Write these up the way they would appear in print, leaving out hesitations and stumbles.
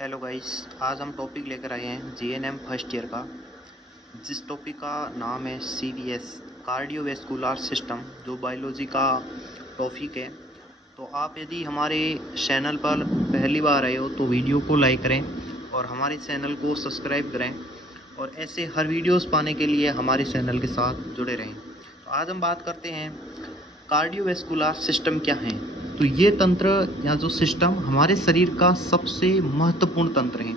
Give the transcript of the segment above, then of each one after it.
Hello guys, आज हम topic लेकर आए हैं जीएनएम फर्स्ट ईयर का, जिस टॉपिक का नाम है सीवीएस कार्डियोवैस्कुलर सिस्टम, जो बायोलॉजी का टॉपिक है। तो आप यदि हमारे चैनल पर पहली बार आए हो तो वीडियो को लाइक करें और हमारे चैनल को सब्सक्राइब करें और ऐसे हर वीडियोस पाने के लिए हमारे चैनल के साथ जुड़े रहें। तो आज हम बात करते हैं कार्डियोवैस्कुलर सिस्टम क्या है। तो ये तंत्र या जो सिस्टम हमारे शरीर का सबसे महत्वपूर्ण तंत्र है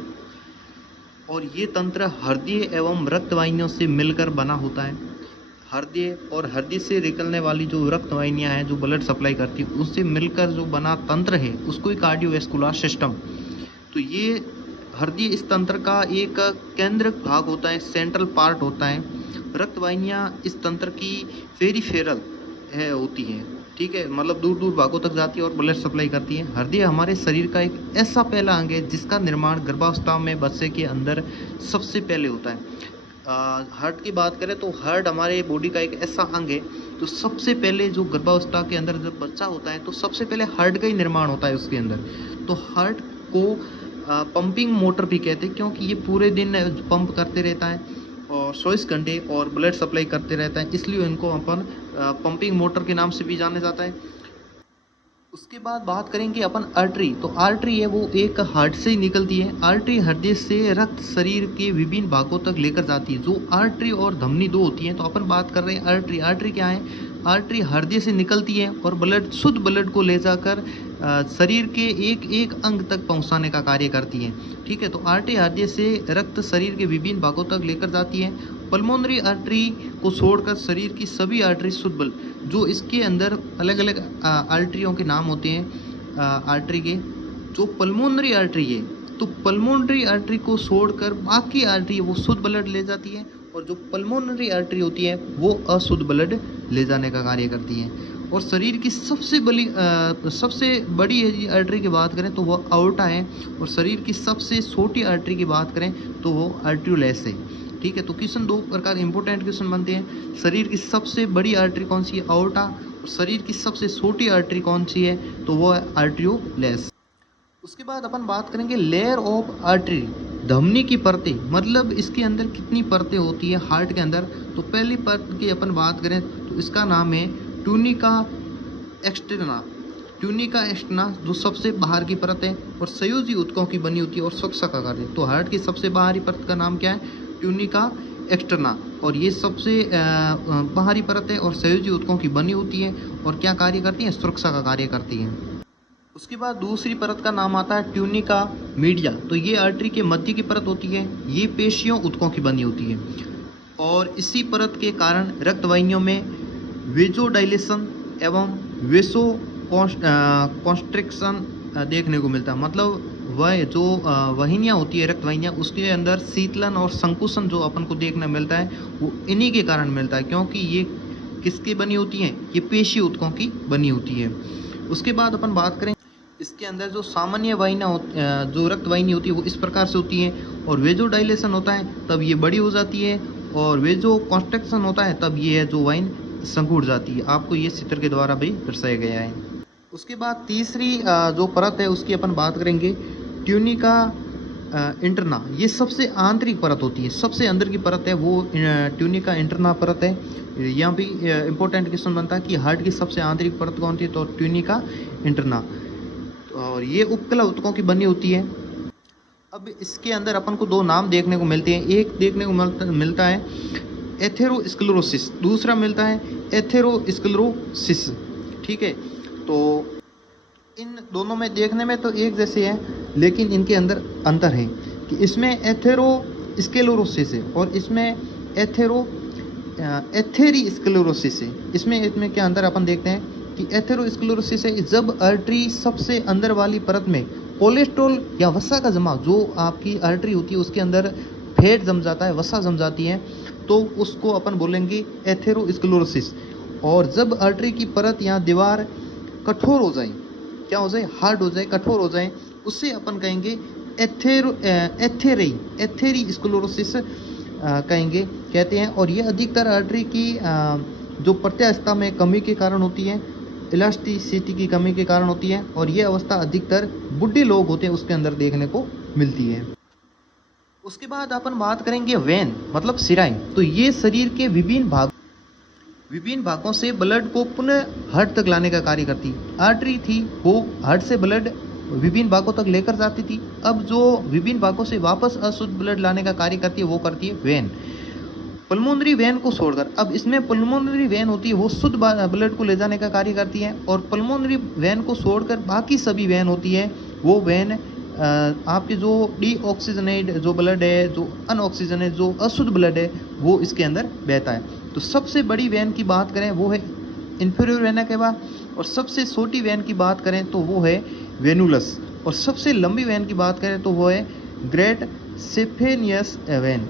और ये तंत्र हृदय एवं रक्त वाहिनियों से मिलकर बना होता है। हृदय और हृदय से निकलने वाली जो रक्त वाहिनियाँ हैं जो ब्लड सप्लाई करती है, उससे मिलकर जो बना तंत्र है उसको ही कार्डियोवैस्कुलर सिस्टम। तो ये हृदय इस तंत्र का एक केंद्र भाग होता है, सेंट्रल पार्ट होता है। रक्त वाहिनियाँ इस तंत्र की पेरिफेरल है होती हैं, ठीक है, मतलब दूर दूर भागों तक जाती है और ब्लड सप्लाई करती है। हृदय हमारे शरीर का एक ऐसा पहला अंग है जिसका निर्माण गर्भावस्था में बच्चे के अंदर सबसे पहले होता है। हार्ट की बात करें तो हार्ट हमारे बॉडी का एक ऐसा अंग है, तो सबसे पहले जो गर्भावस्था के अंदर जब बच्चा होता है तो सबसे पहले हार्ट का ही निर्माण होता है उसके अंदर। तो हार्ट को पंपिंग मोटर भी कहते हैं, क्योंकि ये पूरे दिन पंप करते रहता है और 24 घंटे और ब्लड सप्लाई करते रहता है, इसलिए इनको अपन पंपिंग मोटर के नाम से भी जाना जाता है। उसके बाद बात करेंगे अपन आर्टरी। तो आर्टरी है वो एक हार्ट से ही निकलती है। आर्टरी हृदय से रक्त शरीर के विभिन्न भागों तक लेकर जाती है। जो आर्टरी और धमनी दो होती हैं, तो अपन बात कर रहे हैं आर्टरी। आर्टरी क्या है? आर्टरी हृदय से निकलती है और ब्लड, शुद्ध ब्लड को ले जाकर शरीर के एक एक अंग तक पहुंचाने का कार्य करती है, ठीक है। तो आर्टरी हृदय से रक्त शरीर के विभिन्न भागों तक लेकर जाती है। पल्मोनरी आर्टरी को छोड़कर शरीर की सभी आर्टरी शुद्ध ब्लड, जो इसके अंदर अलग अलग आर्टरियों के नाम होते हैं आर्टरी के। जो पल्मोनरी आर्टरी है, तो पल्मोनरी आर्टरी को छोड़कर बाकी आर्टरी है वो शुद्ध ब्लड ले जाती है, और जो पल्मोनरी आर्टरी होती है वो अशुद्ध ब्लड ले जाने का कार्य करती है। और शरीर की सबसे बड़ी आर्टरी की बात करें तो वो आर्टरी है, और शरीर की सबसे छोटी आर्टरी की बात करें तो वो आर्टरियोलेस है, ठीक है। तो क्वेश्चन दो प्रकार इंपॉर्टेंट क्वेश्चन बनते हैं। शरीर की सबसे बड़ी आर्टरी कौन सी है? आर्टरी। और शरीर की सबसे छोटी आर्टरी कौन सी है? तो वो है आर्टरियोलेस। उसके बाद अपन बात करेंगे लेयर ऑफ आर्टरी, धमनी की परतें, मतलब इसके अंदर कितनी परतें होती है हार्ट के अंदर। तो पहली परत की अपन बात करें तो इसका नाम है ट्यूनिका एक्सटर्ना। ट्यूनिका एक्सटर्ना जो सबसे बाहर की परत है और संयोजी ऊतकों की बनी होती है और सुरक्षा का कार्य। तो हार्ट की सबसे बाहरी परत का नाम क्या है? ट्यूनिका एक्सटर्ना, और ये सबसे बाहरी परत है और संयोजी ऊतकों की बनी होती है और क्या कार्य करती है? सुरक्षा का कार्य करती है। उसके बाद दूसरी परत का नाम आता है ट्यूनिका मीडिया। तो ये आर्टरी के मध्य की परत होती है, ये पेशियों ऊतकों की बनी होती है, और इसी परत के कारण रक्त वाहिनियों में वेजोडाइलेशन एवं वेसो कॉन्स्ट्रिक्शन देखने को मिलता है। मतलब वह जो वाहिनियाँ होती है, रक्त वाहिनियाँ, उसके अंदर शीतलन और संकुचन जो अपन को देखने मिलता है वो इन्हीं के कारण मिलता है, क्योंकि ये किसकी बनी होती हैं? ये पेशी ऊतकों की बनी होती है। उसके बाद अपन बात करें इसके अंदर जो सामान्य वाहिनियाँ जो रक्त वाहिनी होती है वो इस प्रकार से होती है, और वेजो डायलेशन होता है तब ये बड़ी हो जाती है, और वेजो कॉन्स्ट्रिक्शन होता है तब ये है जो वाइन संकुड़ जाती है। आपको ये चित्र के द्वारा भी दर्शाया गया है। उसके बाद तीसरी जो परत है उसकी अपन बात करेंगे ट्यूनिका इंटरना। ये सबसे आंतरिक परत होती है, सबसे अंदर की परत है वो ट्यूनिका इंटरना परत है। यहाँ भी इंपॉर्टेंट क्वेश्चन बनता है कि हार्ट की सबसे आंतरिक परत कौन सी है? तो ट्यूनिका इंटरना, और ये उपकला ऊतकों की बनी होती है। अब इसके अंदर अपन को दो नाम देखने को मिलते हैं। एक देखने को मिलता है एथेरोस्क्लेरोसिस, दूसरा मिलता है एथेरोस्क्लेरोसिस, ठीक है। तो इन दोनों में देखने में तो एक जैसे है, लेकिन इनके अंदर अंतर है कि इसमें एथेरोस्क्लेरोसिस है और इसमें एथेरोस्क्लेरोसिस है। इसमें क्या अंतर अपन देखते हैं कि एथेरोस्क्लेरोसिस है जब आर्टरी सबसे अंदर वाली परत में कोलेस्ट्रॉल या वसा का जमा, जो आपकी आर्टरी होती है उसके अंदर फैट जम जाता है, वसा जम जाती है, तो उसको अपन बोलेंगे एथेरोस्क्लेरोसिस। और जब आर्टरी की परत या दीवार कठोर हो जाए, क्या हो जाए? हार्ड हो जाए, कठोर हो जाए, उससे अपन कहेंगे एथेरोस्क्लेरोसिस कहते हैं। और ये अधिकतर आर्टरी की जो प्रत्यास्थता में कमी के कारण होती है, इलास्टिसिटी की कमी के कारण होती है और ये अवस्था अधिकतर बुढ़े लोग होते हैं उसके अंदर देखने को मिलती है। उसके बाद अपन बात करेंगे वेन मतलब सिराएं। तो ये शरीर के विभिन्न भागों से ब्लड को पुनः हार्ट तक लाने का कार्य करती है। आर्टरी थी वो हार्ट से ब्लड विभिन्न भागों तक लेकर जाती थी। अब जो विभिन्न भागों से वापस अशुद्ध ब्लड लाने का कार्य करती है वो करती है वेन। पल्मोनरी वेन को छोड़कर, अब इसमें पल्मोनरी वेन होती है वो शुद्ध ब्लड को ले जाने का कार्य करती है, और पल्मोनरी वेन को छोड़कर बाकी सभी वेन होती है वो वेन आपके जो डीऑक्सीजनेट जो ब्लड है, जो अनऑक्सीजनेट जो अशुद्ध ब्लड है वो इसके अंदर बहता है। तो सबसे बड़ी वेन की बात करें वो है इंफीरियर वेना केवा, और सबसे छोटी वेन की बात करें तो वो है वेनुलस, और सबसे लंबी वेन की बात करें तो वो है ग्रेट सेफेनियस वेन।